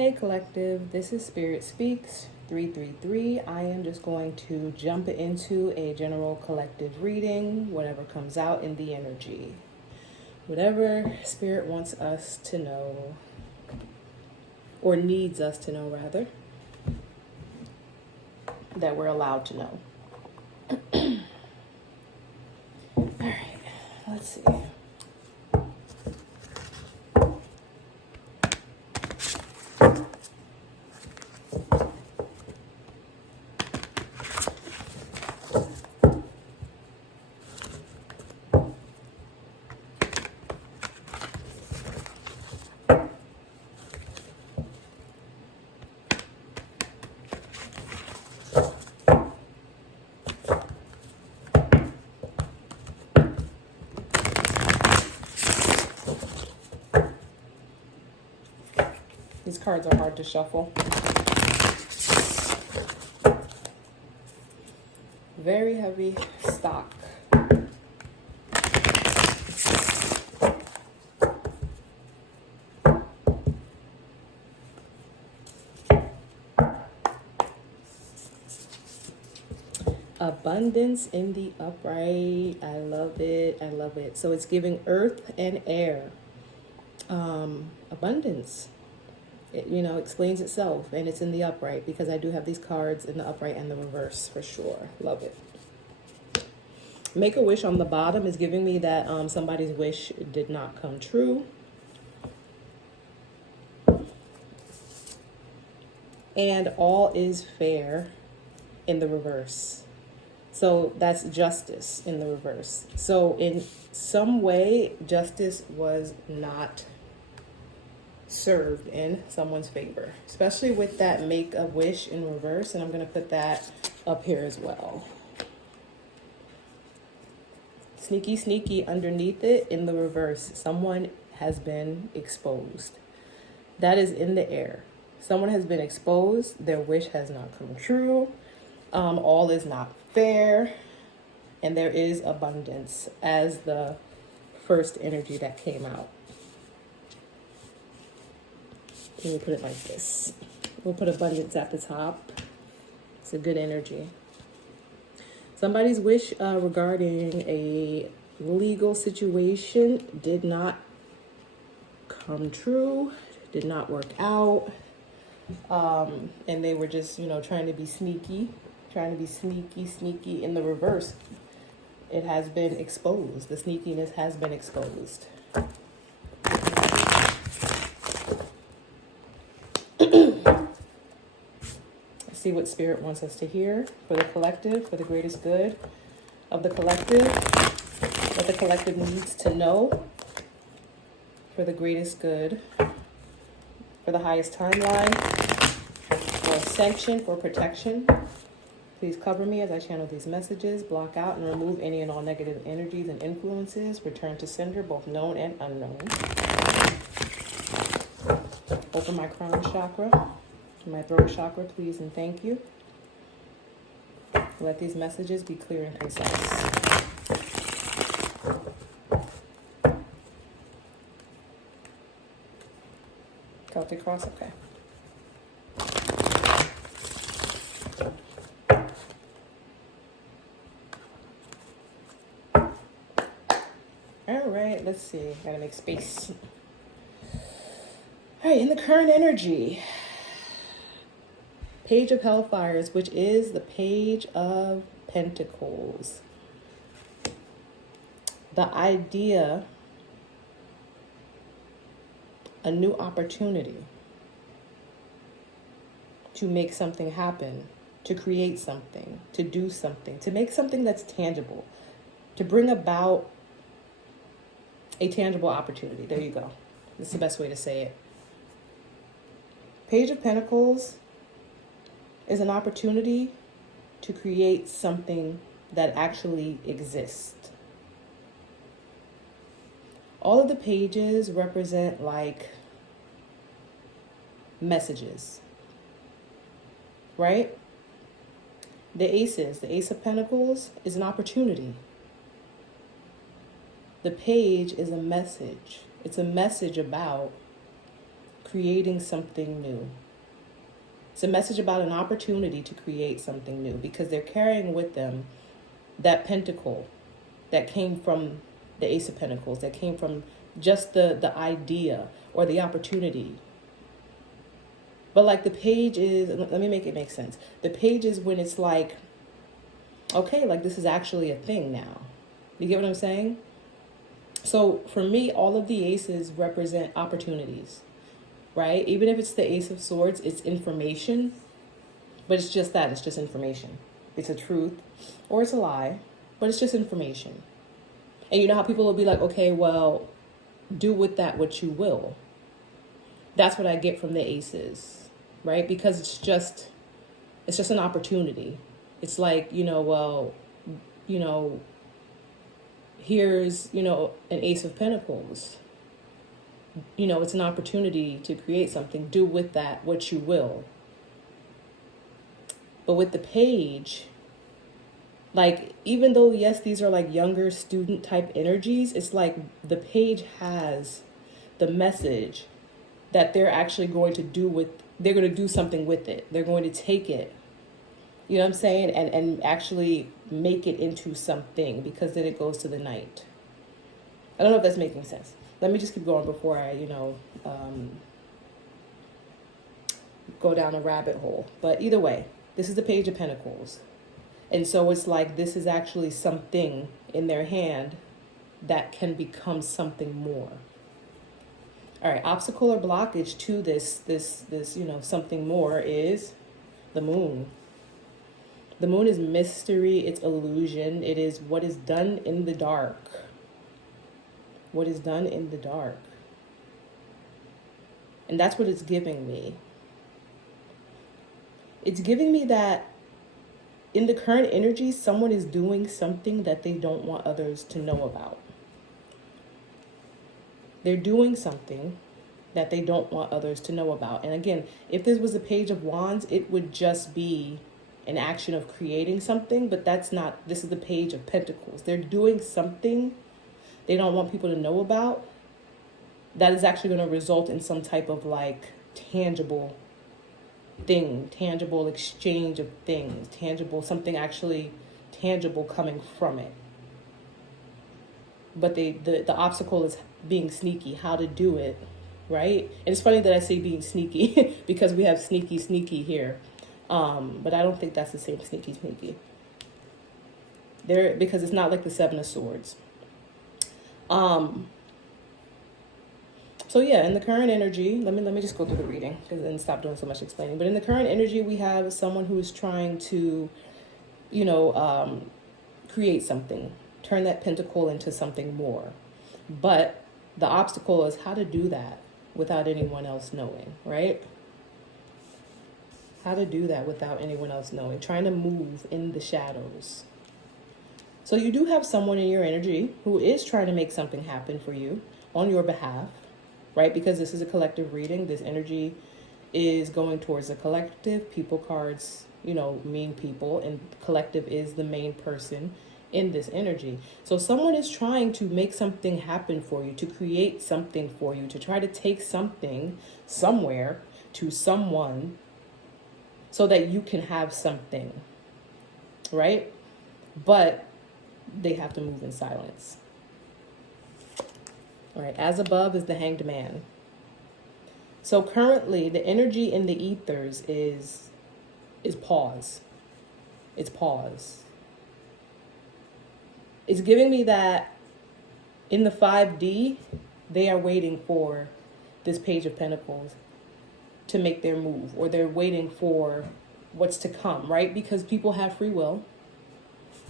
Hey collective, this is Spirit Speaks 333. I am just going to jump into a general collective reading, whatever comes out in the energy. Whatever Spirit wants us to know, or needs us to know rather, that we're allowed to know. All right, let's see. These cards are hard to shuffle. Very heavy stock. Abundance in the upright. I love it. I love it. So it's giving earth and air. Abundance. It, explains itself, and it's in the upright because I do have these cards in the upright and the reverse for sure. Love it. Make a wish on the bottom is giving me that somebody's wish did not come true. And all is fair in the reverse. So that's justice in the reverse. So in some way, justice was not served in someone's favor, especially with that make a wish in reverse. And I'm going to put that up here as well. Sneaky, sneaky underneath it in the reverse. Someone has been exposed. That is in the air. Someone has been exposed. Their wish has not come true. All is not fair. And there is abundance as the first energy that came out. We'll put it like this. We'll put abundance at the top. It's a good energy. Somebody's wish regarding a legal situation did not come true, did not work out. And they were just, trying to be sneaky in the reverse. It has been exposed. The sneakiness has been exposed. See what Spirit wants us to hear for the collective, for the greatest good of the collective, what the collective needs to know for the greatest good, for the highest timeline, for ascension, for protection. Please cover me as I channel these messages, block out and remove any and all negative energies and influences, return to sender, both known and unknown. Open my crown chakra. My throat chakra, please and thank you. Let these messages be clear and concise. Celtic cross, okay. All right, let's see. Gotta make space. All right, in the current energy, Page of Hellfires, which is the Page of Pentacles. The idea, a new opportunity to make something happen, to create something, to do something, to make something that's tangible, to bring about a tangible opportunity. There you go. That's the best way to say it. Page of Pentacles is an opportunity to create something that actually exists. All of the pages represent like messages, right? The Ace of Pentacles is an opportunity. The page is a message. It's a message about creating something new. It's a message about an opportunity to create something new because they're carrying with them that pentacle that came from the Ace of Pentacles, that came from just the idea or the opportunity. But like the page is, let me make it make sense. The page is when it's like, okay, like this is actually a thing now. You get what I'm saying? So for me, all of the aces represent opportunities, right? Even if it's the Ace of Swords, it's information, but it's just that, it's just information. It's a truth or it's a lie, but it's just information. And you know how people will be like, okay, well, do with that what you will. That's what I get from the aces, right? Because it's just an opportunity. It's like, well, here's, an Ace of Pentacles. It's an opportunity to create something. Do with that what you will. But with the page, like, even though, yes, these are like younger student type energies, it's like the page has the message that they're actually going to they're going to do something with it. They're going to take it, you know what I'm saying? And actually make it into something, because then it goes to the Knight. I don't know if that's making sense. Let me just keep going before I, go down a rabbit hole. But either way, this is the Page of Pentacles. And so it's like this is actually something in their hand that can become something more. All right, obstacle or blockage to this, something more is the Moon. The Moon is mystery, it's illusion, it is what is done in the dark. What is done in the dark. And that's what it's giving me. It's giving me that in the current energy, someone is doing something that they don't want others to know about. They're doing something that they don't want others to know about. And again, if this was a Page of Wands, it would just be an action of creating something, but that's not, this is the Page of Pentacles. They're doing something they don't want people to know about that is actually going to result in some type of like tangible thing, tangible exchange of things, tangible, something actually tangible coming from it. But the obstacle is being sneaky, how to do it, right? And it's funny that I say being sneaky because we have sneaky here. But I don't think that's the same sneaky. There, because it's not like the Seven of Swords. So yeah, in the current energy, let me just go through the reading because then stop doing so much explaining. But in the current energy, we have someone who is trying to, create something, turn that pentacle into something more. But the obstacle is how to do that without anyone else knowing, right? How to do that without anyone else knowing, trying to move in the shadows. So you do have someone in your energy who is trying to make something happen for you on your behalf, right? Because this is a collective reading. This energy is going towards the collective. People cards, mean people, and collective is the main person in this energy. So someone is trying to make something happen for you, to create something for you, to try to take something somewhere to someone so that you can have something, right? But they have to move in silence. All right, as above is the Hanged Man. So currently the energy in the ethers is pause. It's pause. It's giving me that in the 5D, they are waiting for this Page of Pentacles to make their move, or they're waiting for what's to come, right? Because people have free will,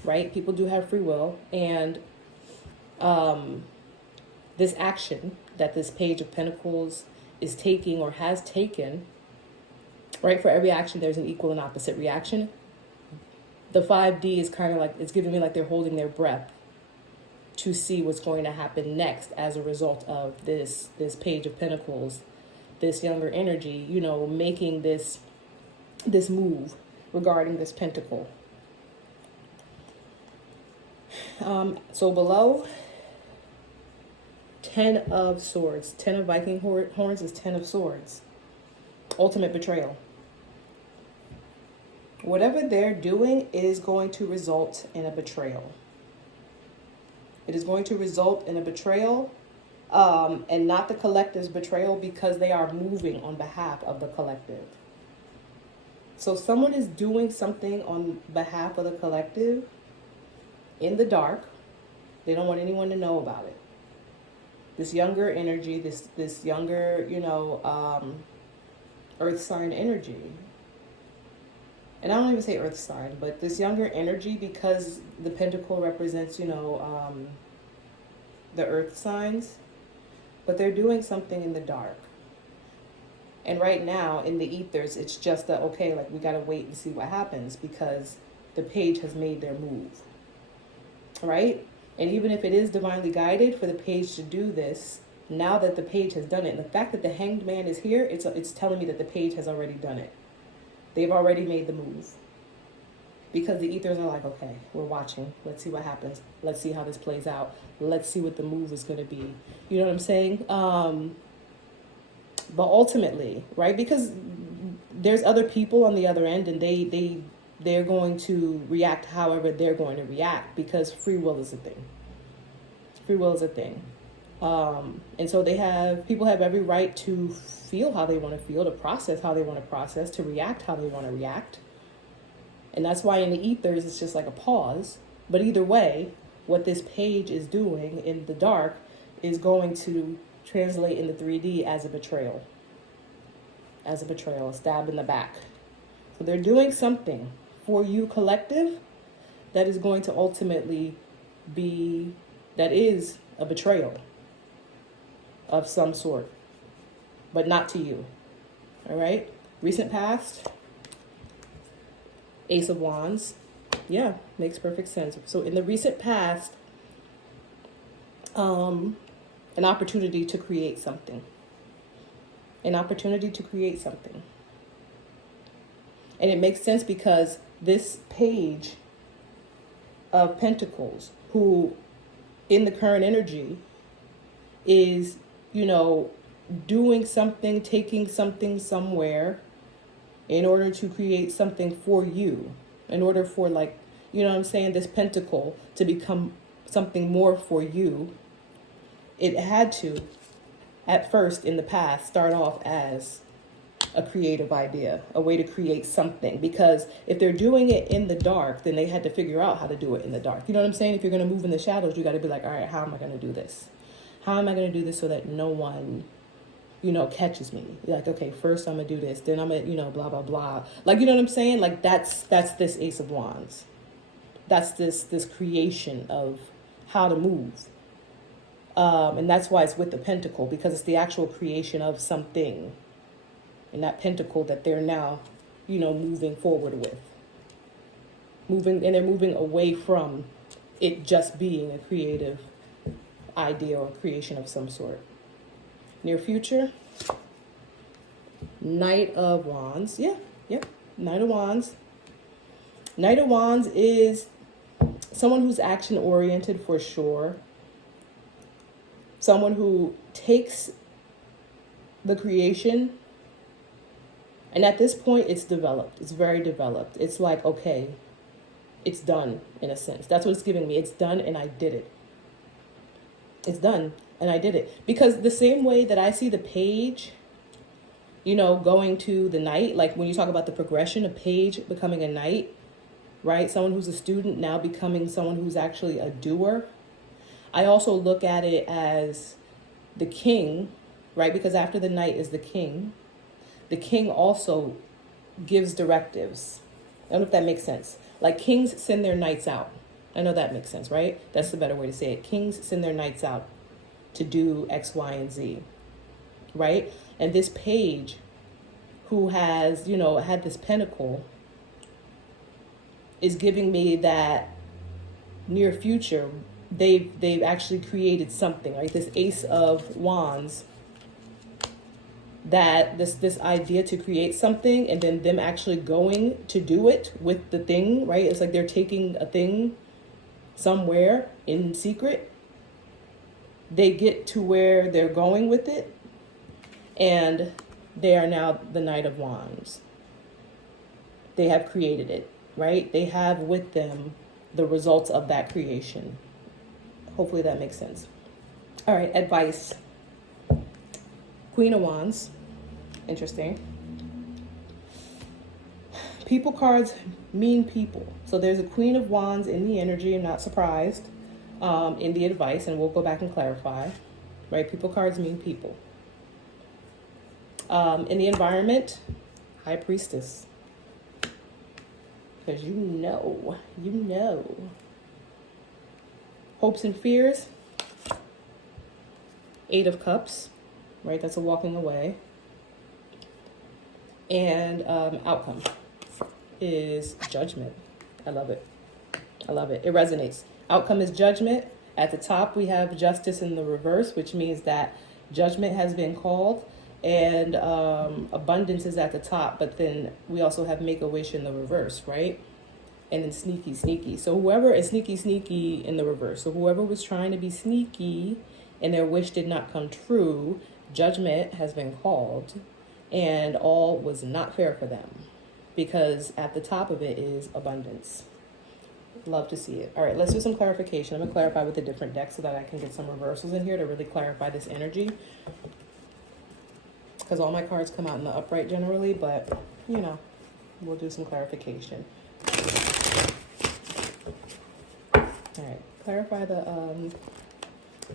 right? People do have free will. And this action that this Page of Pentacles is taking or has taken, right? For every action, there's an equal and opposite reaction. The 5D is kind of like, it's giving me like they're holding their breath to see what's going to happen next as a result of this Page of Pentacles, this younger energy, making this move regarding this pentacle. So below, 10 of swords. 10 of Viking horns is 10 of swords. Ultimate betrayal. Whatever they're doing is going to result in a betrayal. It is going to result in a betrayal, and not the collective's betrayal, because they are moving on behalf of the collective. So someone is doing something on behalf of the collective in the dark. They don't want anyone to know about it. This younger energy, this younger, earth sign energy. And I don't even say earth sign, but this younger energy, because the pentacle represents, the earth signs, but they're doing something in the dark. And right now in the ethers, it's just that, okay, like we got to wait and see what happens, because the page has made their move, right? And even if it is divinely guided for the page to do this, now that the page has done it, and the fact that the hanged man is here, it's telling me that the page has already done it. They've already made the move, because the ethers are like, okay, we're watching. Let's see what happens. Let's see how this plays out. Let's see what the move is going to be. You know what I'm saying? But ultimately, right, because there's other people on the other end, and they're going to react however they're going to react, because free will is a thing. Free will is a thing. And so people have every right to feel how they want to feel, to process how they want to process, to react how they want to react. And that's why in the ethers, it's just like a pause. But either way, what this page is doing in the dark is going to translate in the 3D as a betrayal. As a betrayal, a stab in the back. So they're doing something for you, collective, that is going to ultimately that is a betrayal of some sort, but not to you. All right? Recent past, Ace of Wands. Yeah, makes perfect sense. So in the recent past, an opportunity to create something. An opportunity to create something. And it makes sense because this page of Pentacles, who in the current energy is, doing something, taking something somewhere in order to create something for you, in order for, like, this pentacle to become something more for you. It had to, at first in the past, start off as a creative idea, a way to create something. Because if they're doing it in the dark, then they had to figure out how to do it in the dark. You know what I'm saying? If you're going to move in the shadows, you got to be like, all right, how am I going to do this? How am I going to do this so that no one, catches me? Like, okay, first I'm going to do this, then I'm going to, blah, blah, blah. Like, you know what I'm saying? Like, that's this Ace of Wands. That's this creation of how to move. And that's why it's with the pentacle, because it's the actual creation of something. And that pentacle that they're now, moving forward with. And they're moving away from it just being a creative idea or creation of some sort. Near future, Knight of Wands. Yep. Knight of Wands. Knight of Wands is someone who's action-oriented for sure. Someone who takes the creation, and at this point, it's developed. It's very developed. It's like, okay, it's done, in a sense. That's what it's giving me. It's done, and I did it. It's done, and I did it. Because the same way that I see the page, going to the knight, like when you talk about the progression, a page becoming a knight, right? Someone who's a student now becoming someone who's actually a doer. I also look at it as the king, right? Because after the knight is the king. The king also gives directives. I don't know if that makes sense. Like kings send their knights out. I know that makes sense, right? That's the better way to say it. Kings send their knights out to do X, Y, and Z, right? And this page who has, had this pentacle is giving me that near future. They've actually created something, right? This Ace of Wands, that this idea to create something, and then them actually going to do it with the thing, right? It's like they're taking a thing somewhere in secret, they get to where they're going with it, and they are now the Knight of Wands. They have created it, right? They have with them the results of that creation. Hopefully that makes sense. All right, advice. Queen of Wands. Interesting. People cards mean people. So there's a Queen of Wands in the energy. I'm not surprised in the advice, and we'll go back and clarify. Right? People cards mean people. In the environment, High Priestess. Because you know. Hopes and fears. Eight of Cups. Right? That's a walking away. And outcome is Judgment. I love it. It resonates. Outcome is Judgment. At the top, we have Justice in the reverse, which means that judgment has been called, and abundance is at the top. But then we also have Make-A-Wish in the reverse, right? And then sneaky. So whoever is sneaky in the reverse. So whoever was trying to be sneaky and their wish did not come true, judgment has been called, and all was not fair for them, because at the top of it is abundance. Love to see it. All right, let's do some clarification. I'm going to clarify with a different deck so that I can get some reversals in here to really clarify this energy, because all my cards come out in the upright generally, but, you know, we'll do some clarification. All right, clarify the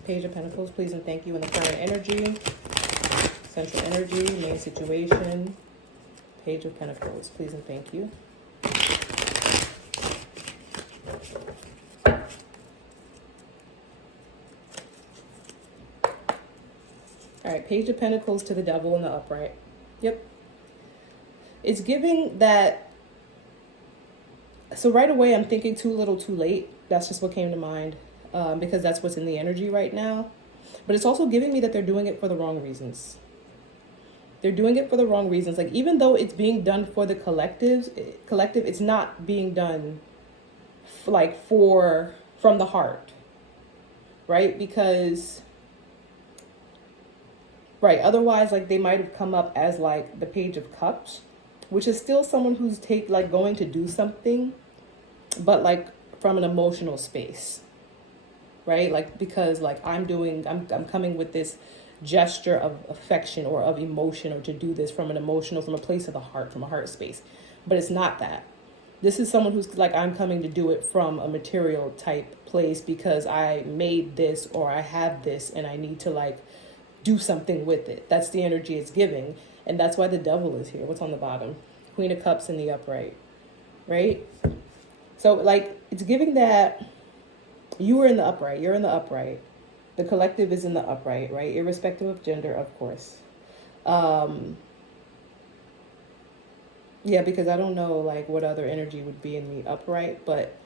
Page of Pentacles, please and thank you, in the current energy. Central energy, main situation, Page of Pentacles, please and thank you. All right, Page of Pentacles to the Devil in the upright. Yep. It's giving that. So right away, I'm thinking too little, too late. That's just what came to mind, because that's what's in the energy right now. But it's also giving me that they're doing it for the wrong reasons. They're doing it for the wrong reasons. Like, even though it's being done for the collective, it's not being done from the heart, right? Because, right, otherwise, like, they might have come up as like the Page of Cups, which is still someone who's going to do something, but like from an emotional space, right? Like, because like I'm coming with this gesture of affection or of emotion, or to do this from a place of the heart, from a heart space. But it's not that. This is someone who's like, I'm coming to do it from a material type place because I made this or I have this and I need to like do something with it. That's the energy it's giving. And that's why the Devil is here. What's on the bottom? Queen of Cups in the upright, right? So like, it's giving that you are in the upright. You're in the upright. The collective is in the upright, right? Irrespective of gender, of course. Yeah, because I don't know like what other energy would be in the upright, but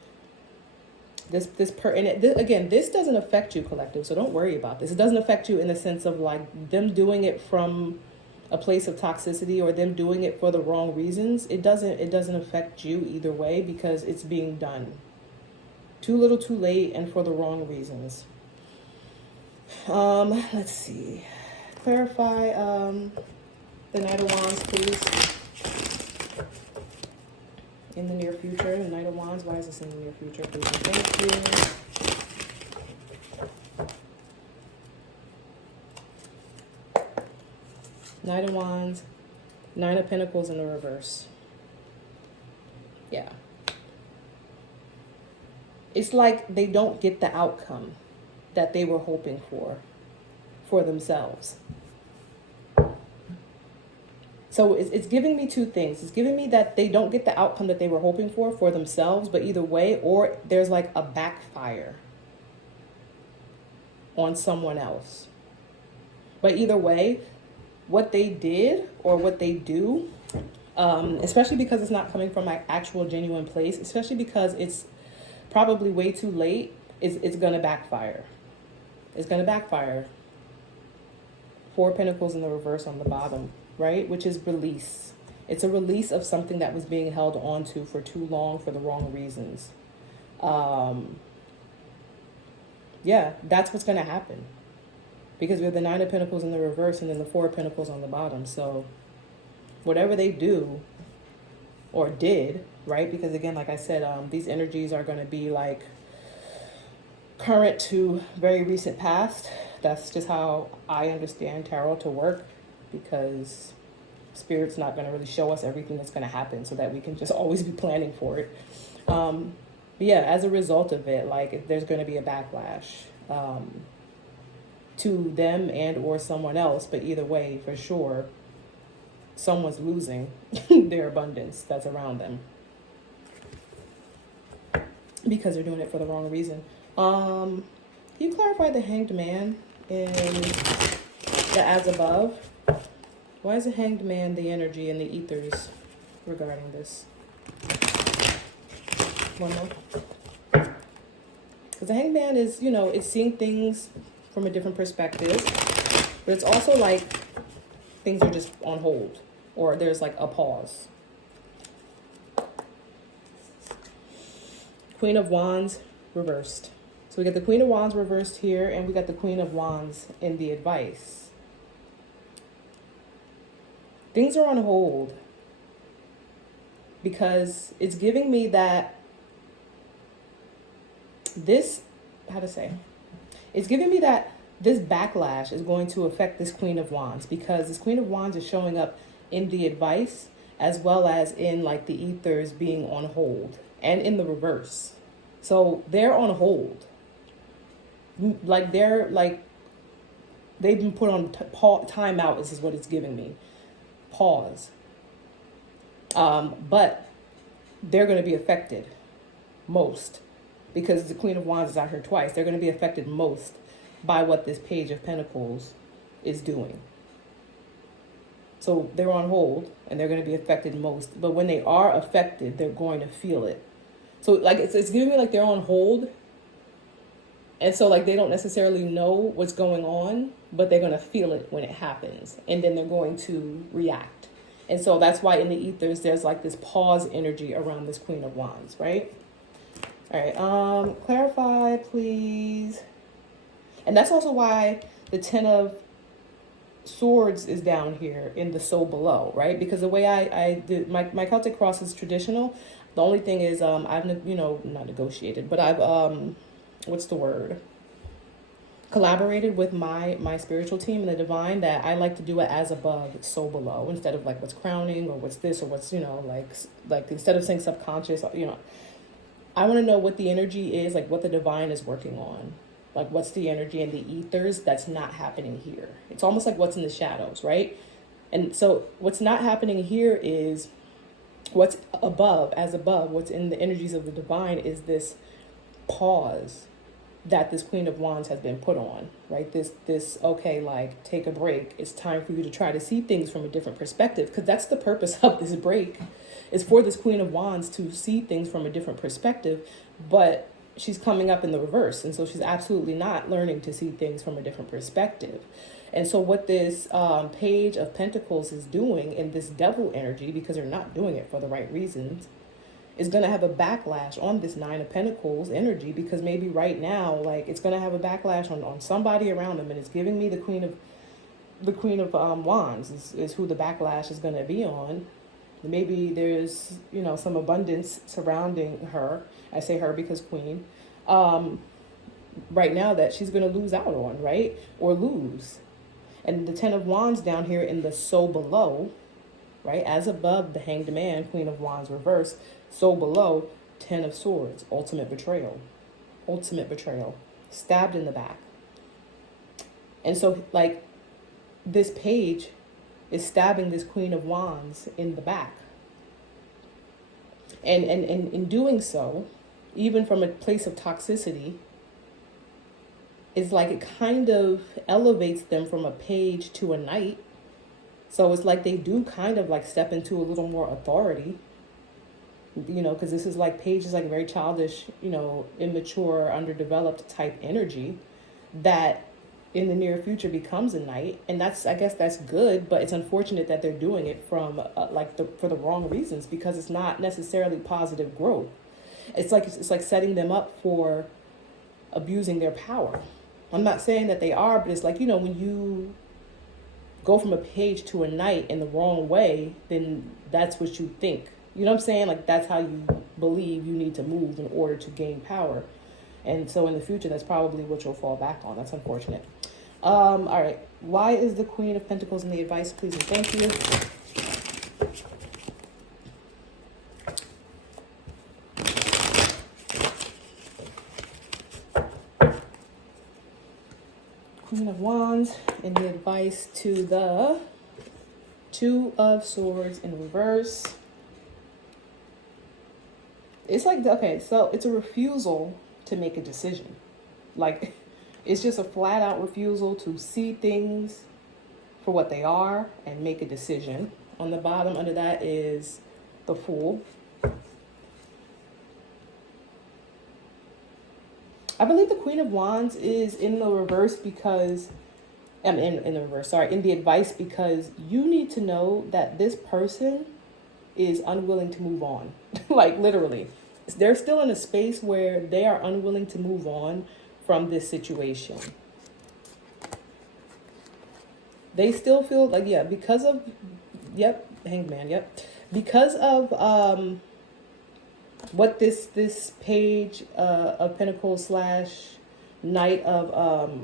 this doesn't affect you, collective. So don't worry about this. It doesn't affect you in the sense of like them doing it from a place of toxicity or them doing it for the wrong reasons. It doesn't affect you either way, because it's being done too little, too late, and for the wrong reasons. Let's see. Clarify the Knight of Wands, please. In the near future, the Knight of Wands. Why is this in the near future? Please and thank you. Knight of Wands, Nine of Pentacles in the reverse. Yeah. It's like they don't get the outcome that they were hoping for themselves. So it's giving me two things. It's giving me that they don't get the outcome that they were hoping for themselves, but either way, or there's like a backfire on someone else. But either way, what they did or what they do, especially because it's not coming from my actual genuine place, especially because it's probably way too late, it's going to backfire. It's going to backfire. Four Pentacles in the reverse on the bottom, right? Which is release. It's a release of something that was being held onto for too long for the wrong reasons. Yeah, that's what's going to happen. because we have the Nine of Pentacles in the reverse and then the Four of Pentacles on the bottom. So whatever they do or did, right? Because again, like I said, these energies are going to be like current to very recent past. That's just how I understand tarot to work, because Spirit's not going to really show us everything that's going to happen so that we can just always be planning for it. But yeah, as a result of it, like there's going to be a backlash to them and or someone else. But either way, for sure, someone's losing their abundance that's around them because they're doing it for the wrong reason. Can you clarify the Hanged Man in the as above? Why is the Hanged Man the energy and the ethers regarding this? One more. Because the Hanged Man is, you know, it's seeing things from a different perspective, but it's also like things are just on hold, or there's like a pause. Queen of Wands reversed. So we got the Queen of Wands reversed here, and we got the Queen of Wands in the advice. Things are on hold because it's giving me that this, how to say, it's giving me that this backlash is going to affect this Queen of Wands, because this Queen of Wands is showing up in the advice as well as in like the ethers being on hold and in the reverse. So they're on hold. Like they've been put on timeout. This is what it's giving me. Pause. But they're going to be affected most, because the Queen of Wands is out here twice. They're going to be affected most by what this Page of Pentacles is doing. So they're on hold and they're going to be affected most. But when they are affected, they're going to feel it. So like it's giving me like they're on hold. And so like they don't necessarily know what's going on, but they're going to feel it when it happens. And then they're going to react. And so that's why in the ethers, there's like this pause energy around this Queen of Wands, right? All right, clarify, please. And that's also why the Ten of Swords is down here in the So below, right? Because the way I did my Celtic cross is traditional. The only thing is I've, you know, not negotiated, but I've, what's the word? Collaborated with my spiritual team in the divine, that I like to do it as above, so below, instead of like what's crowning or what's this or what's, you know, like instead of saying subconscious, you know, I want to know what the energy is, like what the divine is working on. Like what's the energy in the ethers that's not happening here? It's almost like what's in the shadows, right? And so what's not happening here is what's above, as above, what's in the energies of the divine is this pause that this Queen of Wands has been put on, right? This, okay, like take a break. It's time for you to try to see things from a different perspective, because that's the purpose of this break, is for this Queen of Wands to see things from a different perspective, but she's coming up in the reverse. And so she's absolutely not learning to see things from a different perspective. And so what this Page of Pentacles is doing in this devil energy, because they're not doing it for the right reasons, is going to have a backlash on this Nine of Pentacles energy, because maybe right now, like it's going to have a backlash on somebody around them. And it's giving me the Queen of Wands is who the backlash is going to be on. Maybe there's, you know, some abundance surrounding her. I say her because Queen, right now, that she's going to lose out on, right? Or lose. And the Ten of Wands down here in the So below, right? As above, the Hanged Man, Queen of Wands reverse. So below, Ten of Swords, ultimate betrayal. Ultimate betrayal. Stabbed in the back. And so, like, this page is stabbing this Queen of Wands in the back. And in doing so, even from a place of toxicity, it's like it kind of elevates them from a page to a knight. So it's like they do kind of like step into a little more authority, you know, because this is like Page is like very childish, you know, immature, underdeveloped type energy that in the near future becomes a knight. And that's, I guess that's good, but it's unfortunate that they're doing it from for the wrong reasons, because it's not necessarily positive growth. It's like setting them up for abusing their power. I'm not saying that they are, but it's like, when you go from a page to a knight in the wrong way, then that's what you think. You know what I'm saying? Like, that's how you believe you need to move in order to gain power. And so in the future, that's probably what you'll fall back on. That's unfortunate. All right. Why is the Queen of Pentacles in the advice, please and thank you? Queen of Wands in the advice to the Two of Swords in reverse. It's like, okay, so it's a refusal to make a decision. Like, it's just a flat out refusal to see things for what they are and make a decision. On the bottom under that is the Fool. I believe the Queen of Wands is in the reverse because, in the reverse, sorry, in the advice, because you need to know that this person is unwilling to move on. Like, literally. They're still in a space where they are unwilling to move on from this situation. They still feel like, yeah, because of, Hangman, because of what this page of Pentacles slash Knight of,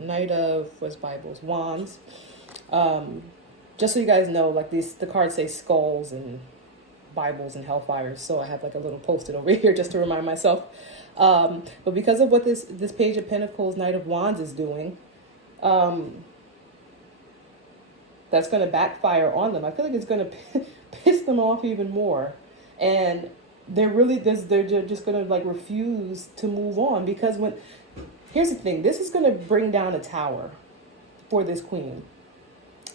Knight of, what's Bibles? Wands. Just so you guys know, like, the cards say skulls and Bibles and hellfires, so I have like a little post-it over here just to remind myself. But because of what this Page of Pentacles, Knight of Wands is doing, that's going to backfire on them. I feel like it's going to piss them off even more, and they're just going to like refuse to move on, because here's the thing, this is going to bring down a tower for this queen,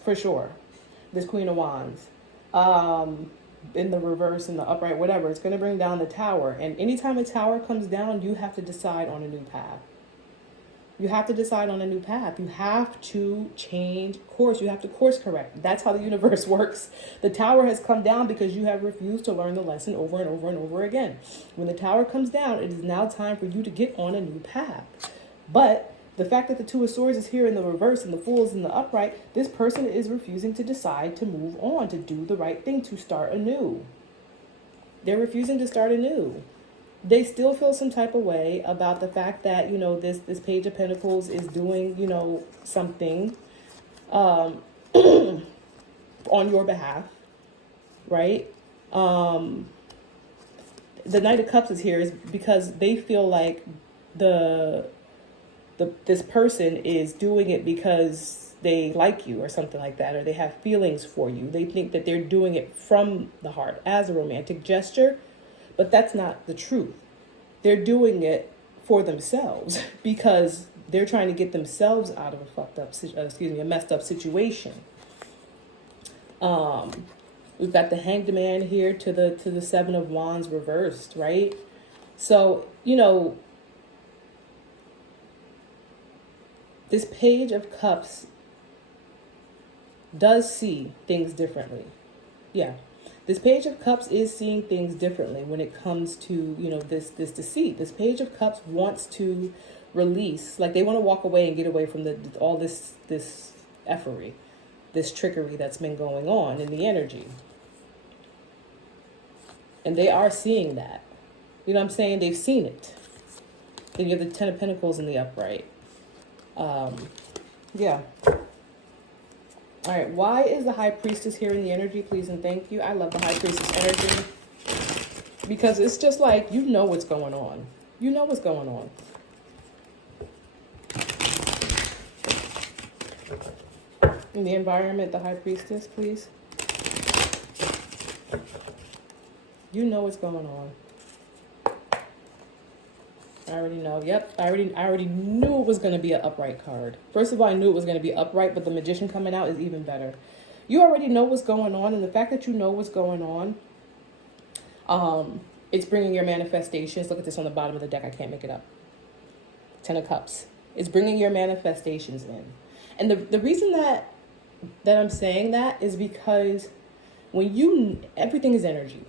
for sure. This Queen of Wands. In the reverse, in the upright, whatever, it's going to bring down the tower. And anytime a tower comes down, you have to decide on a new path. You have to decide on a new path. You have to change course. You have to course correct. That's how the universe works. The tower has come down because you have refused to learn the lesson over and over and over again. When the tower comes down, it is now time for you to get on a new path. But the fact that the Two of Swords is here in the reverse and the Fool is in the upright, this person is refusing to decide to move on, to do the right thing, to start anew. They're refusing to start anew. They still feel some type of way about the fact that, this Page of Pentacles is doing, something on your behalf, right? The Knight of Cups is here is because they feel like this person is doing it because they like you or something like that, or they have feelings for you. They think that they're doing it from the heart as a romantic gesture, but that's not the truth. They're doing it for themselves because they're trying to get themselves out of a messed up situation. We've got the Hanged Man here to the Seven of Wands reversed, right? So, this Page of Cups does see things differently. Yeah. This Page of Cups is seeing things differently when it comes to, this deceit. This Page of Cups wants to release, like they want to walk away and get away from all this effery, this trickery that's been going on in the energy. And they are seeing that. You know what I'm saying? They've seen it. Then you have the Ten of Pentacles in the upright. Yeah. All right. Why is the High Priestess here in the energy? Please and thank you. I love the High Priestess energy because it's just like, what's going on. You know what's going on. In the environment, the High Priestess, please. You know what's going on. I already know. Yep. I already knew it was going to be an upright card. First of all, I knew it was going to be upright, but the Magician coming out is even better. You already know what's going on, and the fact that you know what's going on, it's bringing your manifestations. Look at this on the bottom of the deck. I can't make it up. Ten of Cups. It's bringing your manifestations in. And the reason that I'm saying that is because everything is energy.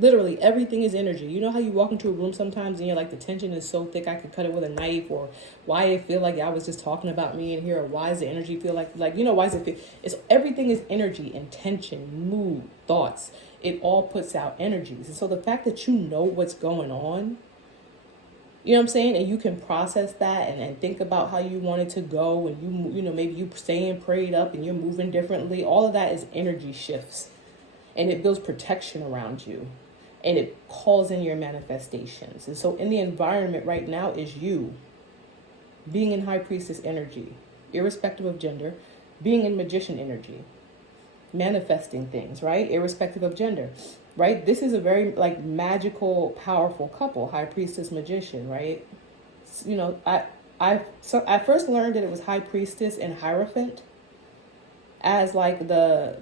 Literally, everything is energy. You know how you walk into a room sometimes and you're like, the tension is so thick I could cut it with a knife, or why it feel like I was just talking about me in here, or why does the energy feel like why does it feel? It's everything is energy, intention, mood, thoughts. It all puts out energies. And so the fact that you know what's going on, you know what I'm saying, and you can process that and think about how you want it to go, and maybe you staying prayed up and you're moving differently. All of that is energy shifts, and it builds protection around you. And it calls in your manifestations. And so in the environment right now is you being in high priestess energy, irrespective of gender, being in magician energy, manifesting things, right? Irrespective of gender, right? This is a very like magical, powerful couple, high priestess, magician, right? You know, I first learned that it was high priestess and hierophant as like the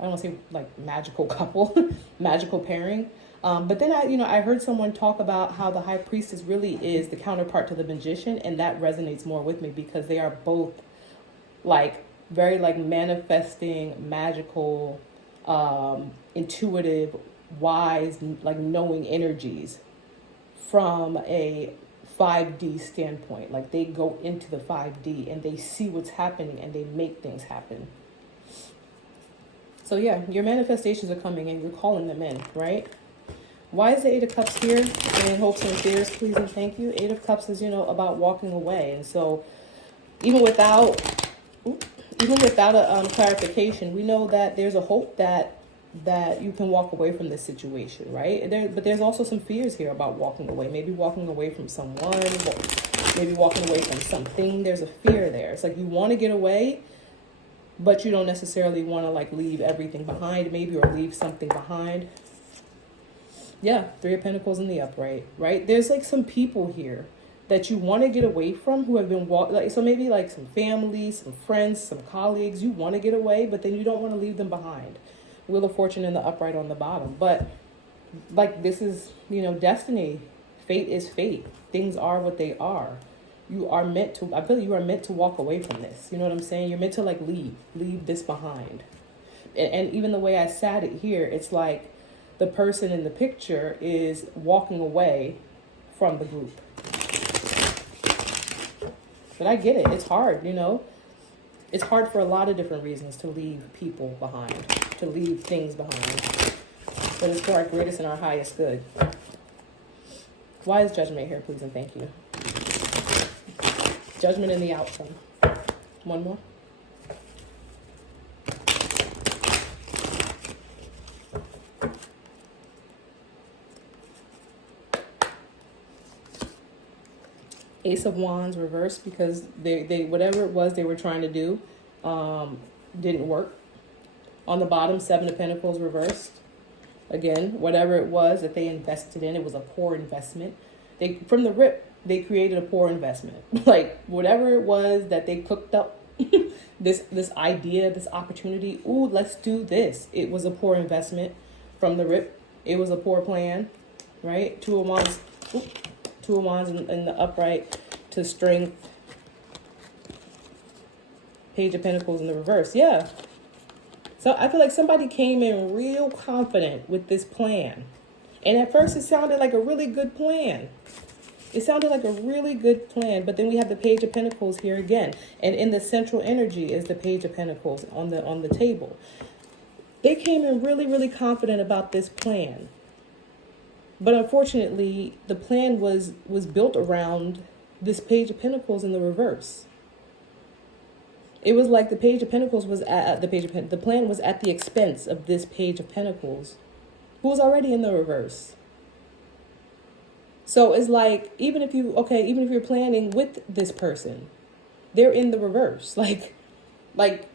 I don't want to say like magical couple, magical pairing. But then I heard someone talk about how the high priestess really is the counterpart to the magician. And that resonates more with me because they are both like very like manifesting, magical, intuitive, wise, like knowing energies from a 5D standpoint. Like they go into the 5D and they see what's happening and they make things happen. So yeah, your manifestations are coming and you're calling them in, right? Why is the Eight of Cups here? In hopes and fears, please and thank you. Eight of Cups is, about walking away. And so even without a clarification, we know that there's a hope that you can walk away from this situation, right? But there's also some fears here about walking away. Maybe walking away from someone, maybe walking away from something. There's a fear there. It's like you want to get away, but you don't necessarily want to like leave everything behind, maybe, or leave something behind. Yeah, Three of Pentacles in the upright, right? There's like some people here that you want to get away from who have been so maybe like some family, some friends, some colleagues. You want to get away, but then you don't want to leave them behind. Wheel of Fortune in the upright on the bottom. But like this is, destiny. Fate is fate. Things are what they are. I feel you are meant to walk away from this. You know what I'm saying? You're meant to like leave this behind. And even the way I sat it here, it's like the person in the picture is walking away from the group. But I get it. It's hard, It's hard for a lot of different reasons to leave people behind, to leave things behind. But it's for our greatest and our highest good. Why is Judgment here, please and thank you? Judgment in the outcome. One more. Ace of Wands reversed because they whatever it was they were trying to do didn't work. On the bottom, Seven of Pentacles reversed. Again, whatever it was that they invested in, it was a poor investment. From the rip, they created a poor investment. Like whatever it was that they cooked up, this idea, this opportunity, ooh, let's do this. It was a poor investment from the rip. It was a poor plan, right? Two of Wands in the upright to strength. Page of Pentacles in the reverse. Yeah. So I feel like somebody came in real confident with this plan. And at first it sounded like a really good plan. It sounded like a really good plan, but then we have the Page of Pentacles here again. And in the central energy is the Page of Pentacles on the table. They came in really, really confident about this plan. But unfortunately, the plan was built around this Page of Pentacles in the reverse. It was like the Page of Pentacles was at the plan was at the expense of this Page of Pentacles, who was already in the reverse. So it's like, even if you're planning with this person, they're in the reverse. Like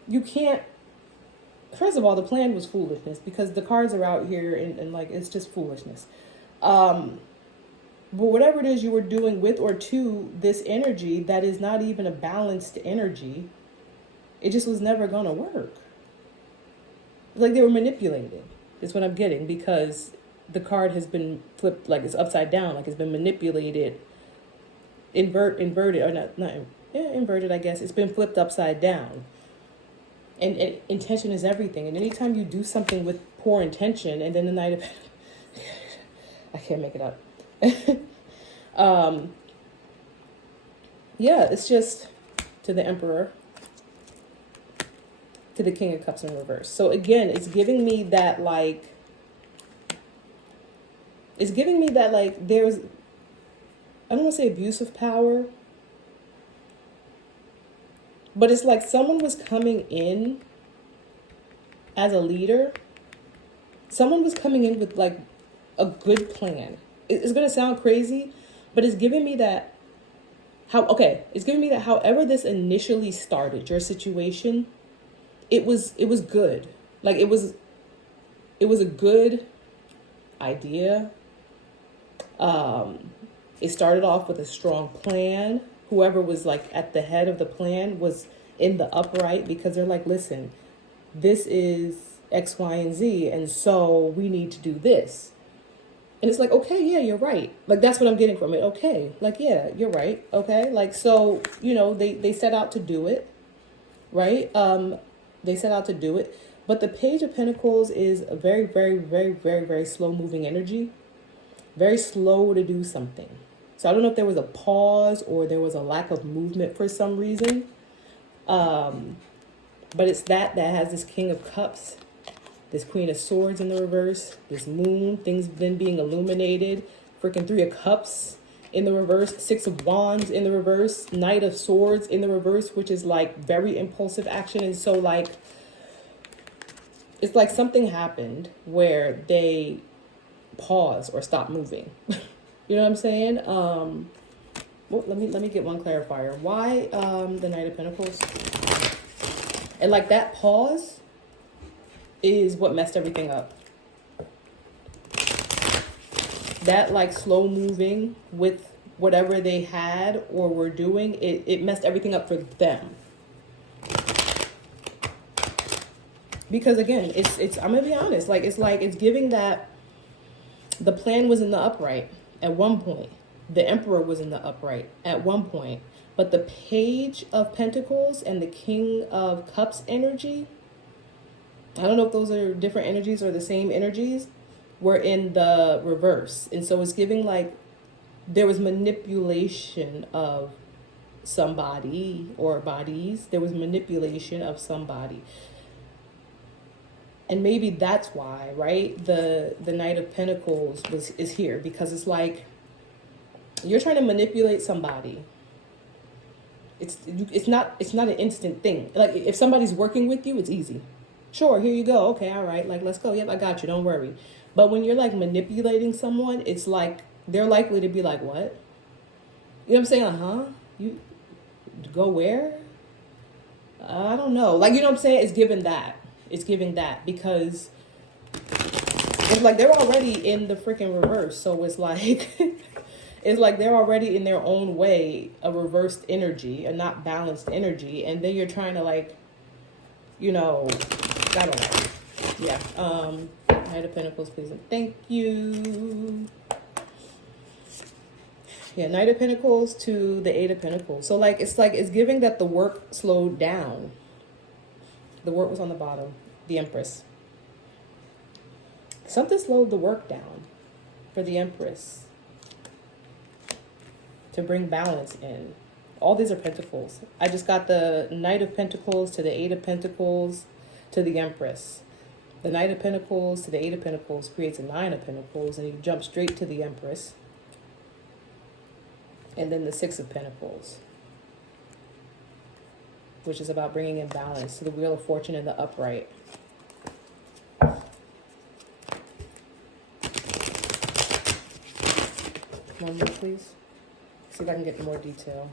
you can't, first of all, the plan was foolishness because the cards are out here and like, it's just foolishness. But whatever it is you were doing with or to this energy that is not even a balanced energy, it just was never going to work. Like they were manipulated, is what I'm getting, because the card has been flipped, like it's upside down, like it's been manipulated, inverted, or not inverted, I guess. It's been flipped upside down. And intention is everything. And anytime you do something with poor intention, and then the Knight of I can't make it up. Yeah, it's just to the Emperor, to the King of Cups in reverse. So again, it's giving me that like there's, I don't want to say abuse of power, but it's like someone was coming in as a leader. Someone was coming in with like a good plan. It's going to sound crazy, but it's giving me that it's giving me that however this initially started, your situation, it was good. Like it was a good idea. It started off with a strong plan. Whoever was like at the head of the plan was in the upright, because they're like, listen, this is X, Y, and Z, and so we need to do this. And it's like, okay, yeah, you're right. Like, that's what I'm getting from it. Okay, like, yeah, you're right. Okay, like, so, you know, they set out to do it, right? They set out to do it. But the Page of Pentacles is a very, very, very, very, very slow-moving energy. Very slow to do something. So I don't know if there was a pause or there was a lack of movement for some reason. But it's that has this King of Cups, this Queen of Swords in the reverse, this Moon, things then being illuminated, freaking Three of Cups in the reverse, Six of Wands in the reverse, Knight of Swords in the reverse, which is like very impulsive action. And so like, it's like something happened where they pause or stop moving. You know what I'm saying? Well, let me get one clarifier. Why the Knight of Pentacles? And like that pause is what messed everything up. That like slow moving with whatever they had or were doing, it messed everything up for them. Because again, it's I'm gonna be honest, it's giving that the plan was in the upright at one point. The Emperor was in the upright at one point. But the Page of Pentacles and the King of Cups energy, I don't know if those are different energies or the same energies, were in the reverse. And so it's giving like there was manipulation of somebody or bodies. There was manipulation of somebody. And maybe that's why, right? The Knight of Pentacles is here, because it's like you're trying to manipulate somebody. It's not an instant thing. Like if somebody's working with you, it's easy. Sure, here you go. Okay, all right. Like, let's go. Yep, I got you. Don't worry. But when you're like manipulating someone, it's like they're likely to be like, what? You know what I'm saying? You go where? I don't know. Like, you know what I'm saying? It's giving that. It's giving that, because it's like they're already in the freaking reverse. So it's like it's like they're already in their own way a reversed energy, a not balanced energy, and then you're trying to like, you know, I don't know. Yeah. Knight of Pentacles, please and thank you. Yeah, Knight of Pentacles to the Eight of Pentacles. So like it's giving that the work slowed down. The work was on the bottom. The Empress. Something slowed the work down for the Empress to bring balance in. All these are Pentacles. I just got the Knight of Pentacles to the Eight of Pentacles to the Empress. The Knight of Pentacles to the Eight of Pentacles creates a Nine of Pentacles, and you jump straight to the Empress. And then the Six of Pentacles, which is about bringing in balance to the Wheel of Fortune in the upright. One more, please. See if I can get more detail.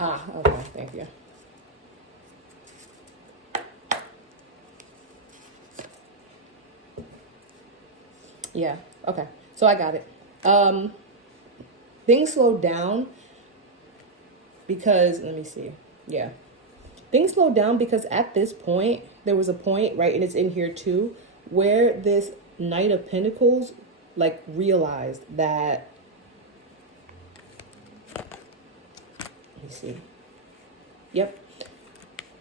Okay, thank you. Yeah, okay. So I got it. Things slowed down because, let me see. Yeah. Things slowed down because at this point, there was a point, right, and it's in here too, where this Knight of Pentacles, like, realized that me see. Yep.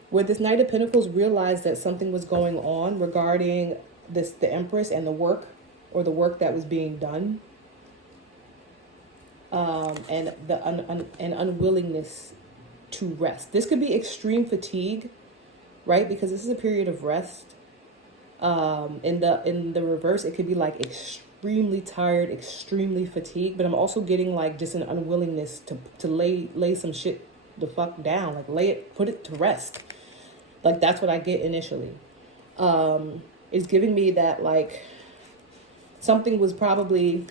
Where this Knight of Pentacles realized that something was going on regarding the Empress and the work, or the work that was being done, and an unwillingness to rest. This could be extreme fatigue, right? Because this is a period of rest. In the reverse, it could be like extremely tired, extremely fatigued. But I'm also getting like just an unwillingness to lay some shit the fuck down, like put it to rest. Like that's what I get initially. It's giving me that like something was probably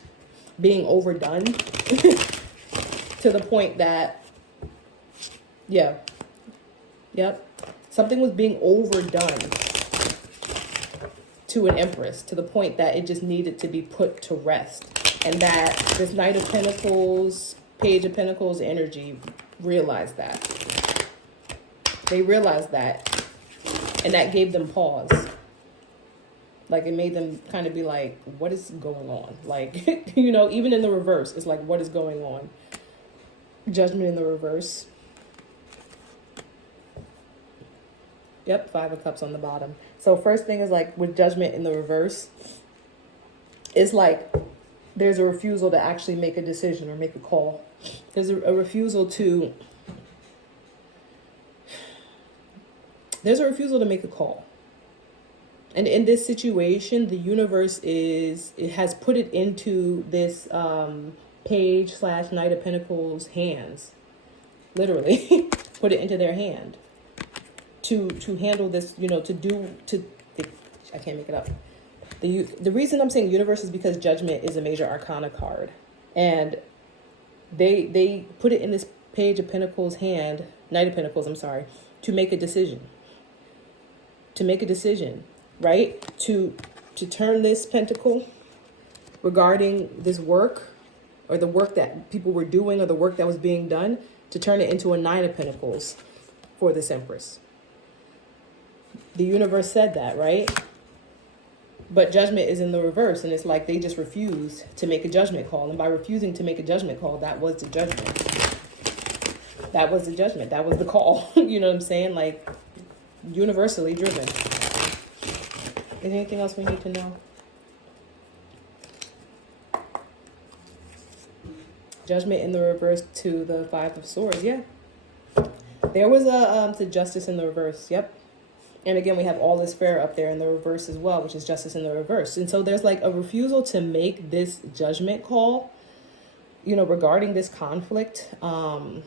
being overdone to the point that, yeah, yep, something was being overdone to an Empress to the point that it just needed to be put to rest. And that this Knight of Pentacles, Page of Pentacles energy realized that. They realized that. And that gave them pause. Like it made them kind of be like, what is going on? Like, you know, even in the reverse, it's like, what is going on? Judgment in the reverse. Yep, 5 of Cups on the bottom. So first thing is like with Judgment in the reverse, it's like there's a refusal to actually make a decision or make a call. There's a refusal to... There's a refusal to make a call. And in this situation, the universe has put it into this Page / Knight of Pentacles hands. Literally put it into their hand to handle this, you know, I can't make it up. The reason I'm saying universe is because Judgment is a major arcana card. And they put it in this Page of Pentacles hand, Knight of Pentacles, I'm sorry, to make a decision. To make a decision, right? To turn this pentacle regarding this work, or the work that people were doing, or the work that was being done, to turn it into a 9 of Pentacles for this Empress. The universe said that, right? But Judgment is in the reverse, and it's like they just refused to make a judgment call. And by refusing to make a judgment call, that was the judgment. That was the judgment. That was the call. You know what I'm saying? Like, universally driven. Is there anything else we need to know? Judgment in the reverse to the 5 of Swords. Yeah. There was the Justice in the reverse. Yep. And again, we have all this fair up there in the reverse as well, which is Justice in the reverse. And so there's like a refusal to make this judgment call, you know, regarding this conflict. You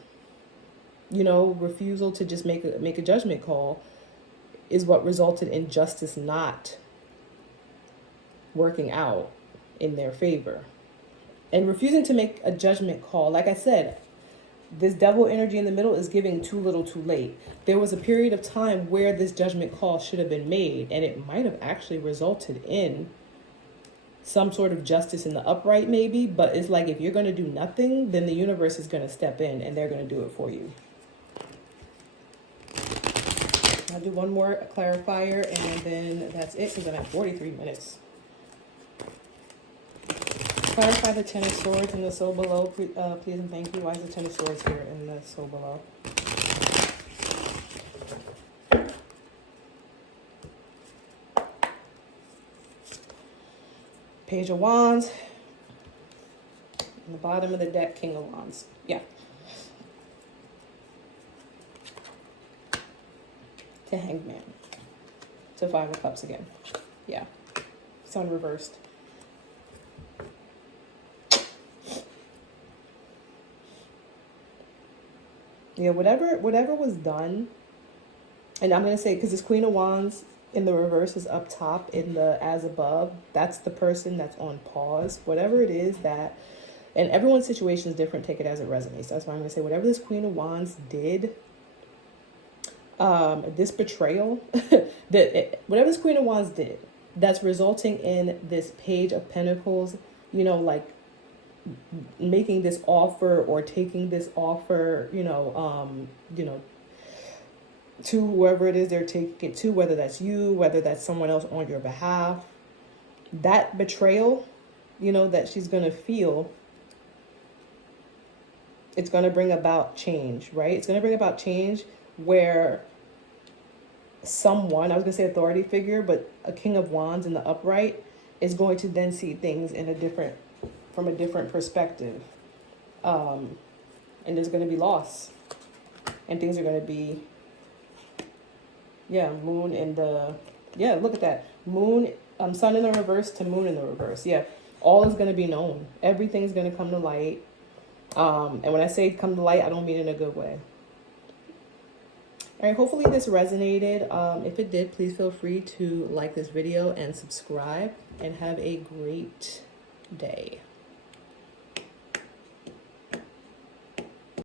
know, refusal to just make a judgment call is what resulted in justice not working out in their favor. And refusing to make a judgment call, like I said, this devil energy in the middle is giving too little too late. There was a period of time where this judgment call should have been made, and it might have actually resulted in some sort of justice in the upright maybe, but it's like if you're going to do nothing, then the universe is going to step in and they're going to do it for you. I'll do one more clarifier and then that's it, because I'm at 43 minutes. Clarify the 10 of Swords in the So Below, please and thank you. Why is the 10 of Swords here in the So Below? Page of Wands. In the bottom of the deck, King of Wands. Yeah. To Hangman. To 5 of Cups again. Yeah. Sun reversed. Yeah, whatever was done, and I'm going to say, because this Queen of Wands in the reverse is up top in the as above, that's the person that's on pause. Whatever it is that, and everyone's situation is different, take it as it resonates. That's why I'm going to say whatever this Queen of Wands did, this betrayal, whatever this Queen of Wands did, that's resulting in this Page of Pentacles, you know, like making this offer or taking this offer, to whoever it is they're taking it to, whether that's you, whether that's someone else on your behalf. That betrayal, that she's going to feel it's going to bring about change, right? It's going to bring about change where someone, I was going to say authority figure, but a King of Wands in the upright is going to then see things in from a different perspective. And there's going to be loss. And things are going to be, moon in the, look at that. Moon, sun in the reverse to moon in the reverse. Yeah, all is going to be known. Everything's going to come to light. And when I say come to light, I don't mean in a good way. All right, hopefully this resonated. If it did, please feel free to like this video and subscribe, and have a great day.